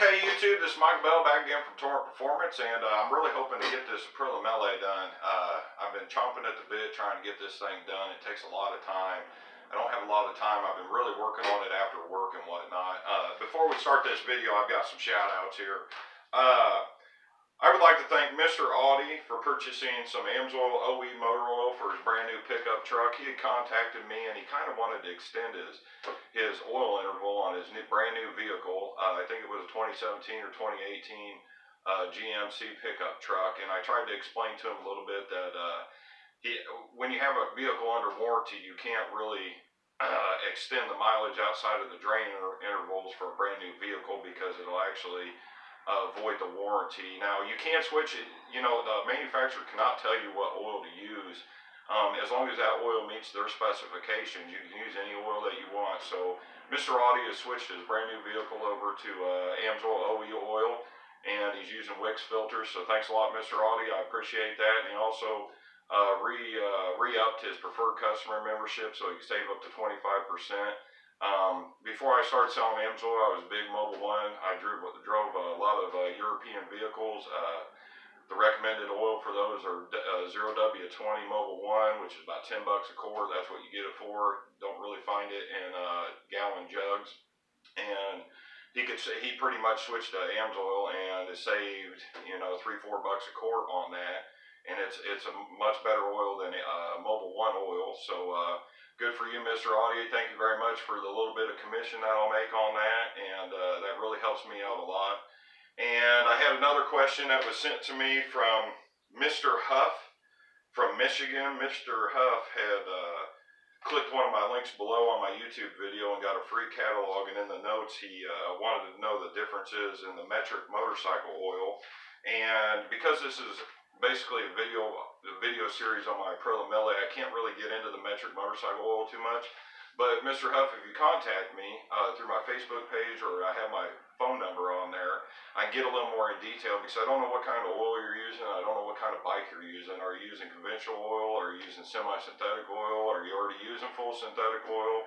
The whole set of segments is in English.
Okay, YouTube, this is Mike Bell back again from TorrentPerformance, and I'm really hoping to get this Aprilia Mille done. I've been chomping at the bit trying to get this thing done. It takes a lot of time. I don't have a lot of time. I've been really working on it after work and whatnot. Before we start this video, I've got some shout outs here. I would like to thank Mr. Audi for purchasing some Amsoil OE motor oil for his brand new pickup truck. He had contacted me and he kind of wanted to extend his oil interval on his brand new vehicle. I think it was a 2017 or 2018 GMC pickup truck, and I tried to explain to him a little bit that when you have a vehicle under warranty, you can't really extend the mileage outside of the drain intervals for a brand new vehicle because it'll actually void the warranty. Now, you can't switch it. You know, the manufacturer cannot tell you what oil to use. As long as that oil meets their specifications, you can use any oil that you want. So Mr. Audi has switched his brand new vehicle over to Amsoil OE oil, and he's using Wix filters. So thanks a lot, Mr. Audi. I appreciate that. And he also re-upped his preferred customer membership so he can save up to 25%. Before I started selling Amsoil, I was a big Mobil 1. I drove a lot of European vehicles. The recommended oil for those are 0W20 Mobil 1, which is about $10 a quart. That's what you get it for. Don't really find it in gallon jugs. And he pretty much switched to Amsoil and has saved, you know, $3-4 a quart on that. And it's a much better oil than Mobil 1 oil. So good for you, Mr. Audi. Thank you very much for the little bit of commission that I'll make on that, and that really helps me out a lot. And I had another question that was sent to me from Mr. Huff from Michigan. Mr. Huff had clicked one of my links below on my YouTube video and got a free catalog, and in the notes he wanted to know the differences in the metric motorcycle oil. And because this is basically a video series on my Aprilia Mille, I can't really get into the metric motorcycle oil too much. But Mr. Huff, if you contact me through my Facebook page, or I have my phone number on there, I can get a little more in detail, because I don't know what kind of oil you're using. I don't know what kind of bike you're using. Are you using conventional oil? Are you using semi-synthetic oil? Are you already using full synthetic oil?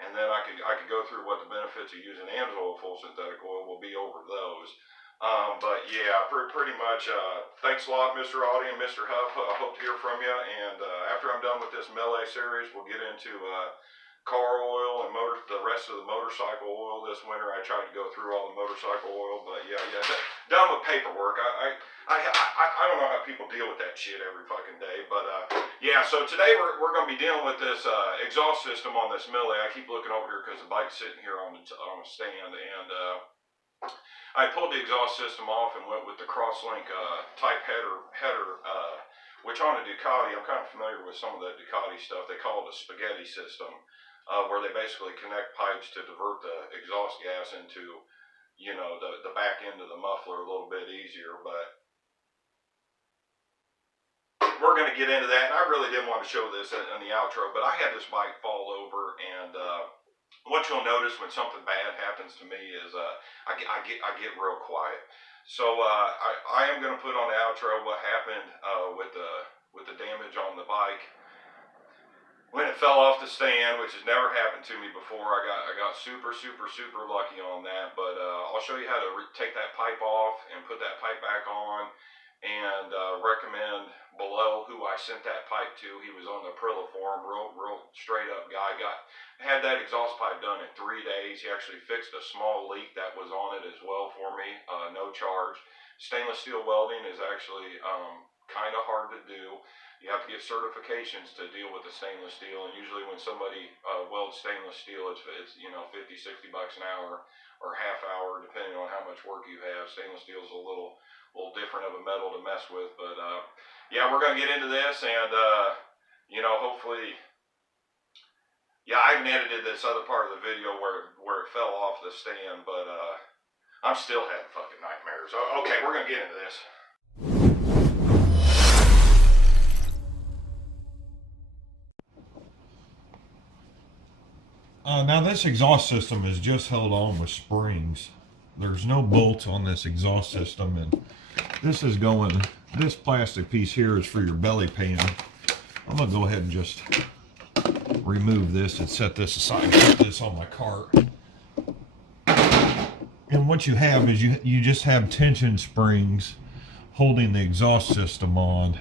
And then I could go through what the benefits of using Amsoil full synthetic oil will be over those. But yeah, pretty much, thanks a lot, Mr. Audi and Mr. Huff. I hope to hear from you. And after I'm done with this Mille series, we'll get into car oil and the rest of the motorcycle oil this winter. I tried to go through all the motorcycle oil, but yeah, done with paperwork. I don't know how people deal with that shit every fucking day. But yeah, so today we're going to be dealing with this exhaust system on this Mille. I keep looking over here because the bike's sitting here on a stand, and I pulled the exhaust system off and went with the Crosslink type header, which on a Ducati, I'm kind of familiar with some of that Ducati stuff. They call it a spaghetti system, where they basically connect pipes to divert the exhaust gas into, you know, the back end of the muffler a little bit easier. But we're going to get into that, and I really didn't want to show this in the outro, but I had this bike fall over, and what you'll notice when something bad happens to me is I get real quiet. So I am going to put on the outro what happened with the damage on the bike when it fell off the stand, which has never happened to me before. I got super lucky on that. But I'll show you how to take that pipe off and put that pipe back on, and recommend below who I sent that pipe to. He was on the Aprilia forum, real straight up guy. Had that exhaust pipe done in 3 days. He actually fixed a small leak that was on it as well for me, no charge. Stainless steel welding is actually kind of hard to do. You have to get certifications to deal with the stainless steel, and usually when somebody welds stainless steel, it's you know, $50-60 an hour or half hour, depending on how much work you have. Stainless steel is a little different of a metal to mess with. But yeah, we're gonna get into this, and you know, hopefully, yeah, I haven't edited this other part of the video where it fell off the stand, but I'm still having fucking nightmares. Okay, we're gonna get into this. Now this exhaust system is just held on with springs. There's no bolts on this exhaust system, and this plastic piece here is for your belly pan. I'm gonna go ahead and just remove this and set this aside and put this on my cart. And what you have is you just have tension springs holding the exhaust system on.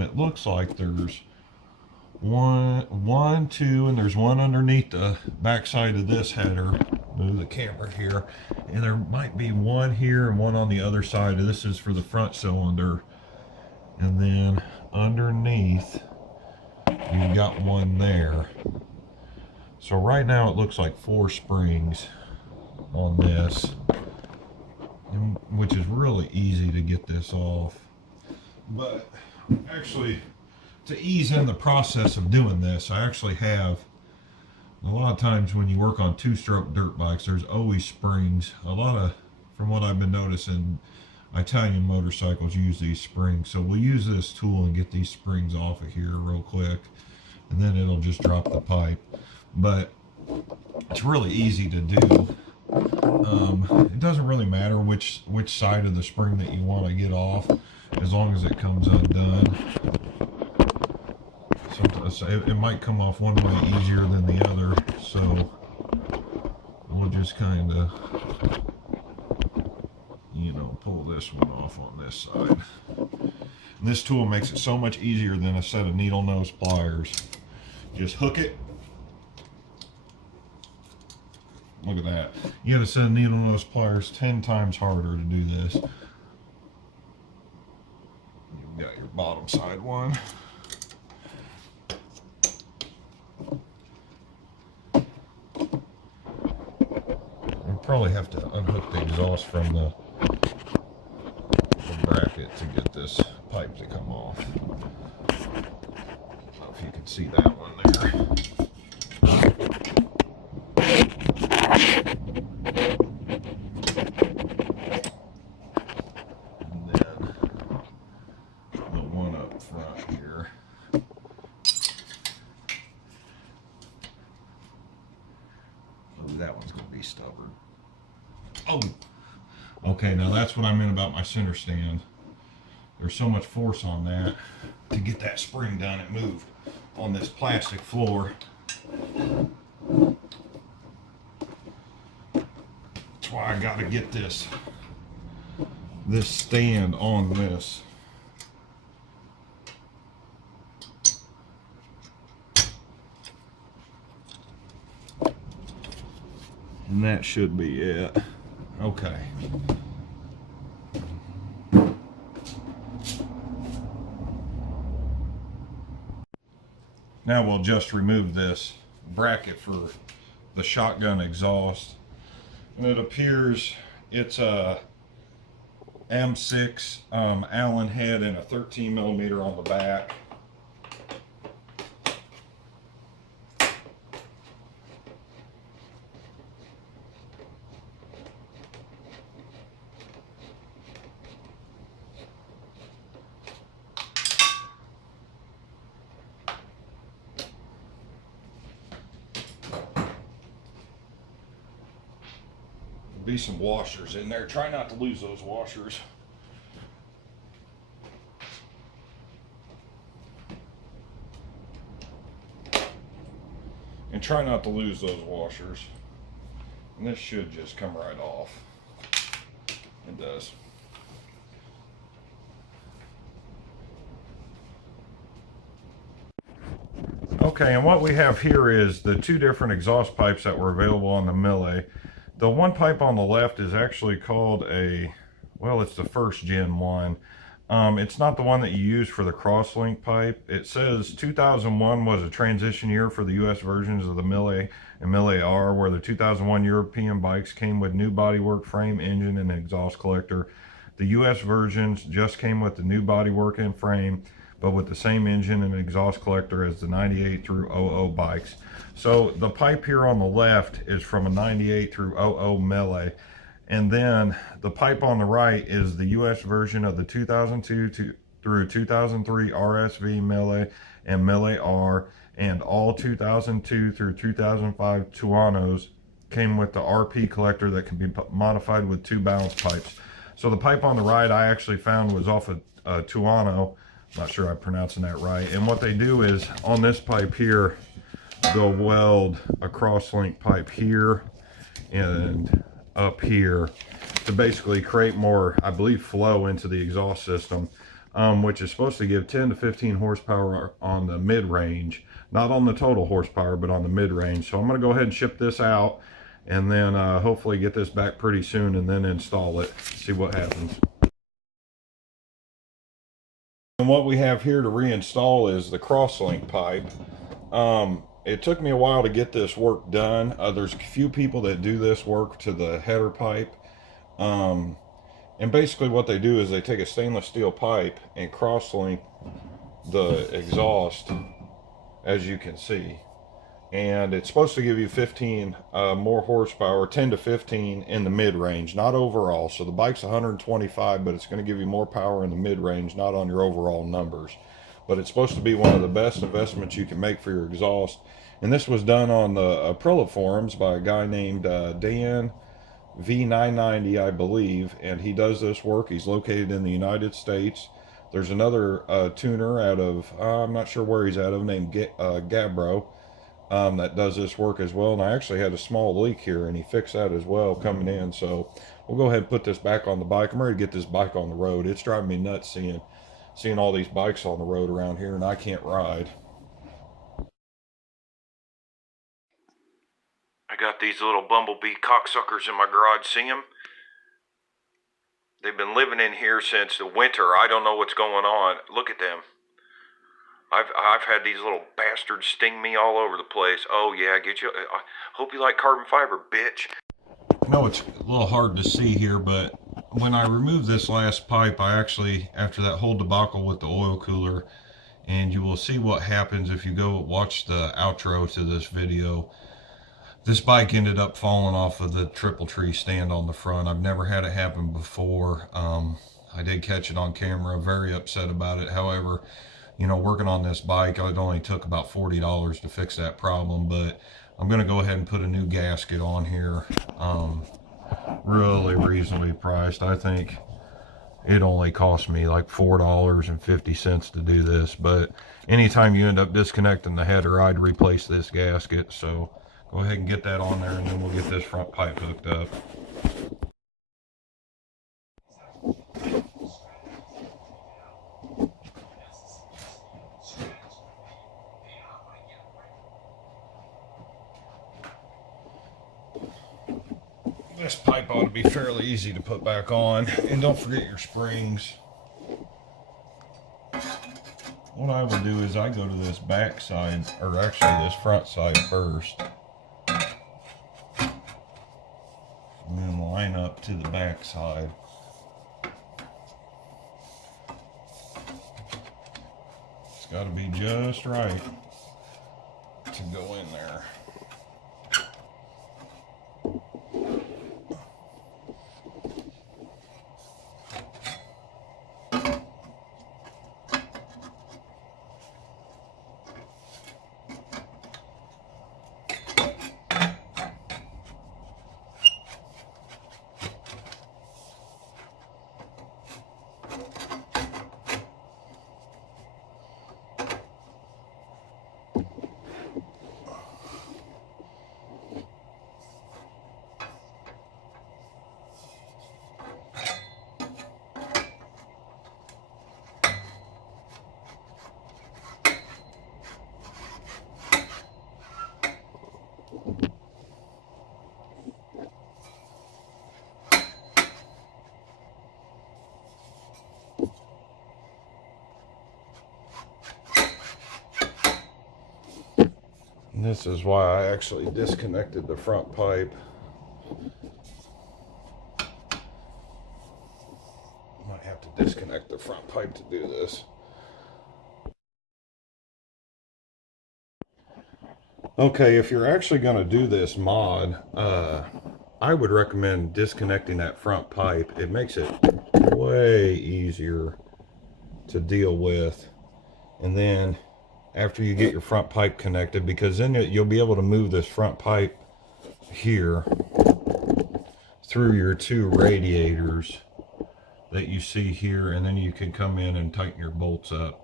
It looks like there's one, two, and there's one underneath the backside of this header. Move the camera here, and there might be one here and one on the other side. This is for the front cylinder, and then underneath you've got one there. So right now it looks like 4 springs on this, which is really easy to get this off. But actually, to ease in the process of doing this, I actually have, a lot of times when you work on 2-stroke dirt bikes, there's always springs. A lot of, from what I've been noticing, Italian motorcycles use these springs. So we'll use this tool and get these springs off of here real quick, and then it'll just drop the pipe. But it's really easy to do. It doesn't really matter which side of the spring that you want to get off, as long as it comes undone. So it might come off one way easier than the other, so we'll just kind of, you know, pull this one off on this side. And this tool makes it so much easier than a set of needle nose pliers. Just hook it. Look at that. You got a set of needle nose pliers 10 times harder to do this. You've got your bottom side one. Probably have to unhook the exhaust from the bracket to get this pipe to come off. I don't know if you can see that one there. And then the one up front here. Oh, that one's going to be stubborn. Oh, okay, now that's what I meant about my center stand. There's so much force on that to get that spring done and moved on this plastic floor. That's why I got to get this stand on this. And that should be it. Okay. Now we'll just remove this bracket for the shotgun exhaust. And it appears it's a M6 Allen head and a 13mm on the back. Be some washers in there. Try not to lose those washers. And try not to lose those washers. And this should just come right off. It does. Okay, and what we have here is the 2 different exhaust pipes that were available on the Mille. The one pipe on the left is actually called a, well, it's the first gen one. It's not the one that you use for the crosslink pipe. It says 2001 was a transition year for the US versions of the Mille and Mille R, where the 2001 European bikes came with new bodywork, frame, engine, and exhaust collector. The US versions just came with the new bodywork and frame, but with the same engine and exhaust collector as the 98 through 00 bikes. So the pipe here on the left is from a 98 through 00 Mille. And then the pipe on the right is the US version of the 2002 through 2003 RSV Mille and Mille R, and all 2002 through 2005 Tuonos came with the RP collector that can be modified with 2 balance pipes. So the pipe on the right I actually found was off a Tuono. Not sure I'm pronouncing that right. And what they do is on this pipe here, they'll weld a crosslink pipe here and up here to basically create more, I believe, flow into the exhaust system, which is supposed to give 10 to 15 horsepower on the mid-range, not on the total horsepower, but on the mid-range. So I'm going to go ahead and ship this out, and then hopefully get this back pretty soon and then install it, see what happens. And what we have here to reinstall is the crosslink pipe. It took me a while to get this work done. There's a few people that do this work to the header pipe. And basically what they do is they take a stainless steel pipe and crosslink the exhaust, as you can see. And it's supposed to give you 15 more horsepower, 10 to 15 in the mid-range, not overall. So the bike's 125, but it's going to give you more power in the mid-range, not on your overall numbers. But it's supposed to be one of the best investments you can make for your exhaust. And this was done on the Aprilia forums by a guy named Dan V990, I believe, and he does this work. He's located in the United States. There's another tuner out of, I'm not sure where he's out of, named Gabro, that does this work as well. And I actually had a small leak here, and he fixed that as well coming in. So we'll go ahead and put this back on the bike. I'm ready to get this bike on the road. It's driving me nuts seeing all these bikes on the road around here, and I can't ride. I got these little bumblebee cocksuckers in my garage. See them? They've been living in here since the winter. I don't know what's going on. Look at them. I've had these little bastards sting me all over the place. Oh yeah, get you. I hope you like carbon fiber, bitch. I know it's a little hard to see here, but when I removed this last pipe, I actually, after that whole debacle with the oil cooler, and you will see what happens if you go watch the outro to this video. This bike ended up falling off of the triple tree stand on the front. I've never had it happen before. I did catch it on camera, very upset about it. However, you know, working on this bike, it only took about $40 to fix that problem, but I'm going to go ahead and put a new gasket on here. Really reasonably priced. I think it only cost me like $4.50 to do this, but anytime you end up disconnecting the header, I'd replace this gasket. So go ahead and get that on there, and then we'll get this front pipe hooked up. This pipe ought to be fairly easy to put back on, and don't forget your springs. What I will do is I go to this back side, or actually this front side first, and then line up to the back side. It's got to be just right to go in there. And this is why I actually disconnected the front pipe. Might have to disconnect the front pipe to do this. Okay, if you're actually going to do this mod, I would recommend disconnecting that front pipe. It makes it way easier to deal with. And then after you get your front pipe connected, because then you'll be able to move this front pipe here through your two radiators that you see here, and then you can come in and tighten your bolts up.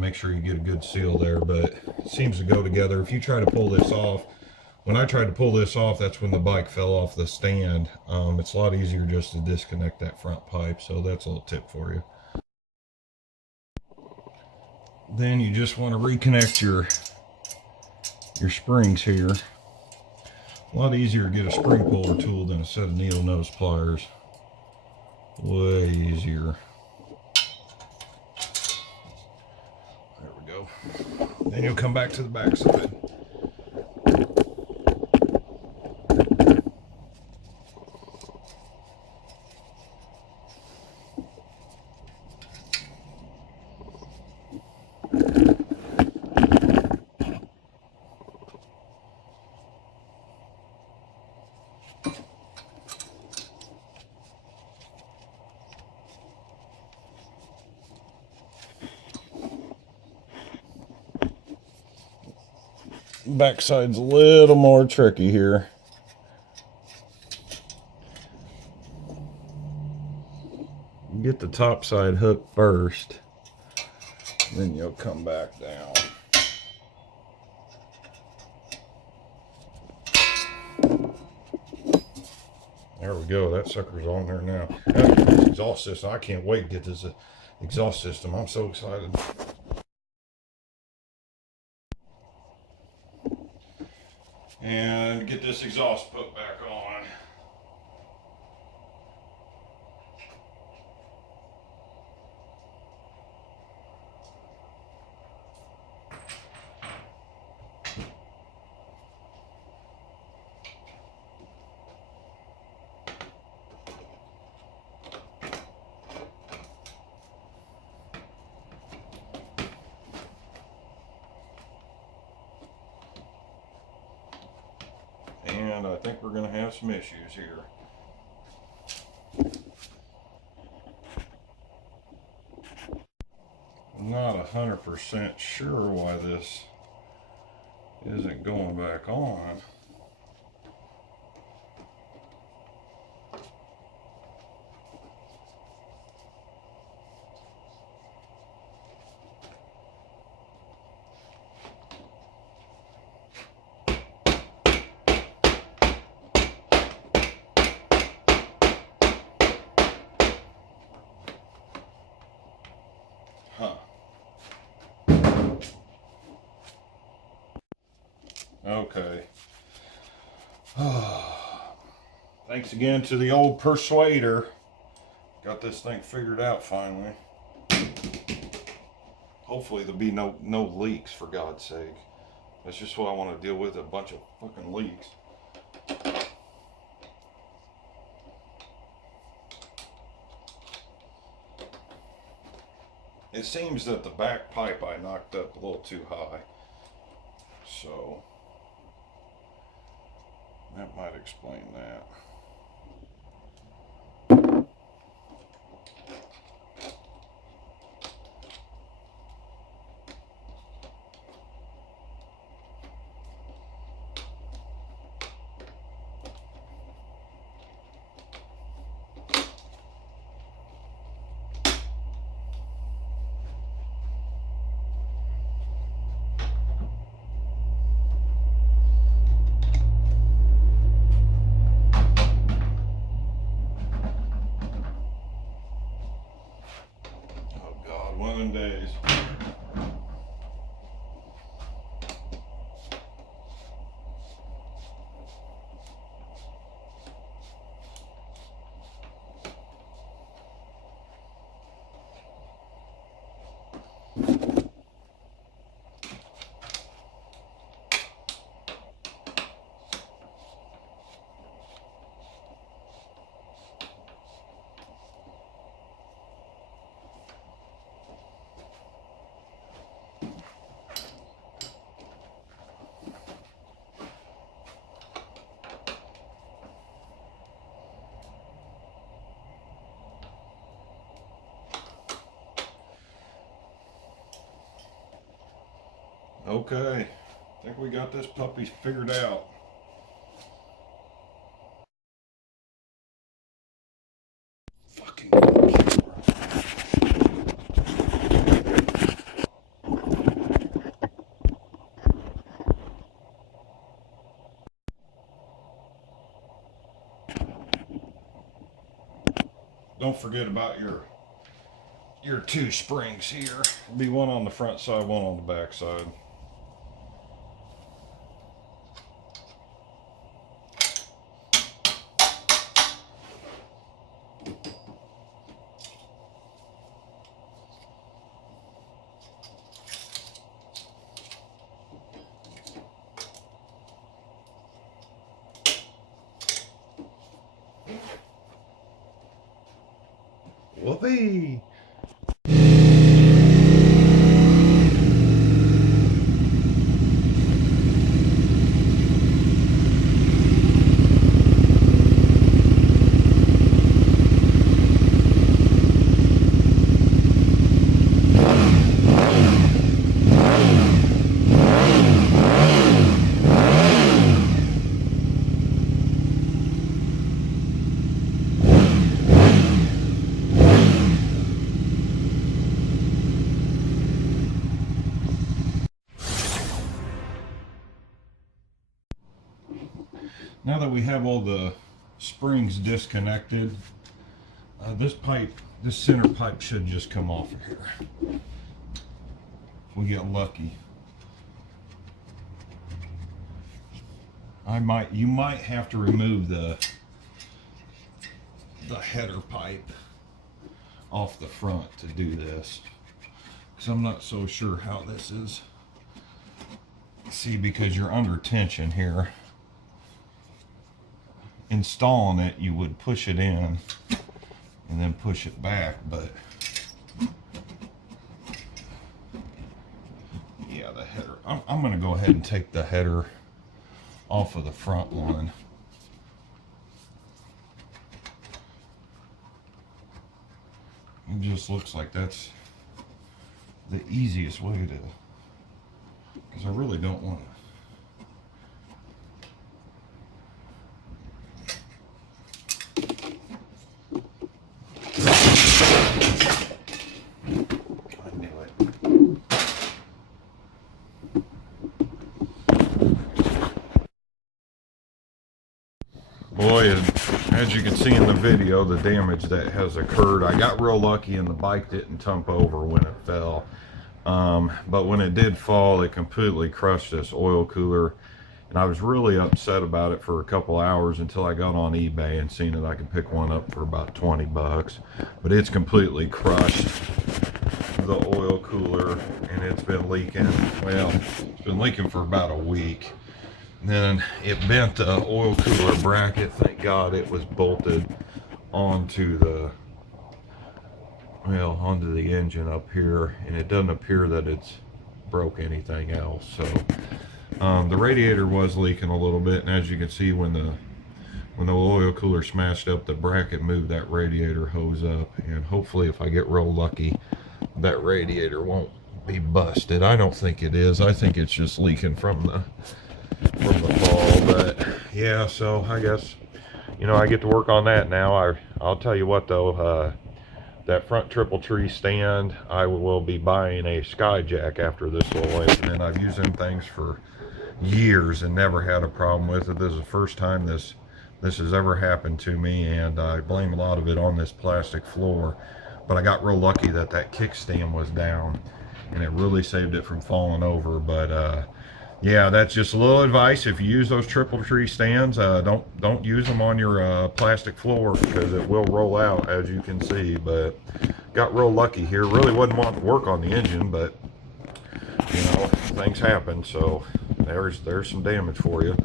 Make sure you get a good seal there, but it seems to go together. If you try to pull this off when I tried to pull this off, that's when the bike fell off the stand. It's a lot easier just to disconnect that front pipe, so that's a little tip for you. Then you just want to reconnect your springs here. A lot easier to get a spring puller tool than a set of needle nose pliers. Way easier. There we go. Then you'll come back to the back side. Backside's a little more tricky here. Get the top side hooked first, then you'll come back down. There we go, that sucker's on there now. That's exhaust system. I can't wait to get this exhaust system. I'm so excited. And get this exhaust put back on. And I think we're going to have some issues here. I'm not 100% sure why this isn't going back on. Okay. Thanks again to the old persuader. Got this thing figured out finally. Hopefully there'll be no leaks, for God's sake. That's just what I want to deal with, a bunch of fucking leaks. It seems that the back pipe I knocked up a little too high. So that might explain that. One of them days. Okay, I think we got this puppy figured out. Fucking don't forget about your two springs here. There'll be one on the front side, one on the back side. Whoopee! Now that we have all the springs disconnected, this center pipe should just come off of here. If we get lucky. You might have to remove the header pipe off the front to do this, because I'm not so sure how this is. See, because you're under tension here. Installing it, you would push it in and then push it back, but yeah, the header, I'm going to go ahead and take the header off of the front one. It just looks like that's the easiest way to, because I really don't want to. Boy, as you can see in the video, the damage that has occurred. I got real lucky and the bike didn't tump over when it fell. But when it did fall, it completely crushed this oil cooler. And I was really upset about it for a couple hours until I got on eBay and seen that I could pick one up for about 20 bucks. But it's completely crushed the oil cooler and it's been leaking. Well, it's been leaking for about a week. Then it bent the oil cooler bracket. Thank God it was bolted onto the, well, onto the engine up here, and it doesn't appear that it's broke anything else. So the radiator was leaking a little bit, and as you can see, when the oil cooler smashed up, the bracket moved that radiator hose up, and hopefully if I get real lucky, that radiator won't be busted. I don't think it is. I think it's just leaking from the fall. But yeah, so I guess, you know, I get to work on that now. I'll tell you what though, that front triple tree stand, I will be buying a Skyjack after this will end. And I've used them things for years and never had a problem with it. This is the first time this has ever happened to me, and I blame a lot of it on this plastic floor. But I got real lucky that kickstand was down and it really saved it from falling over. But yeah, that's just a little advice. If you use those triple tree stands, don't use them on your plastic floor, because it will roll out, as you can see. But got real lucky here. Really wasn't wanting to work on the engine, but you know, things happen. So there's some damage for you.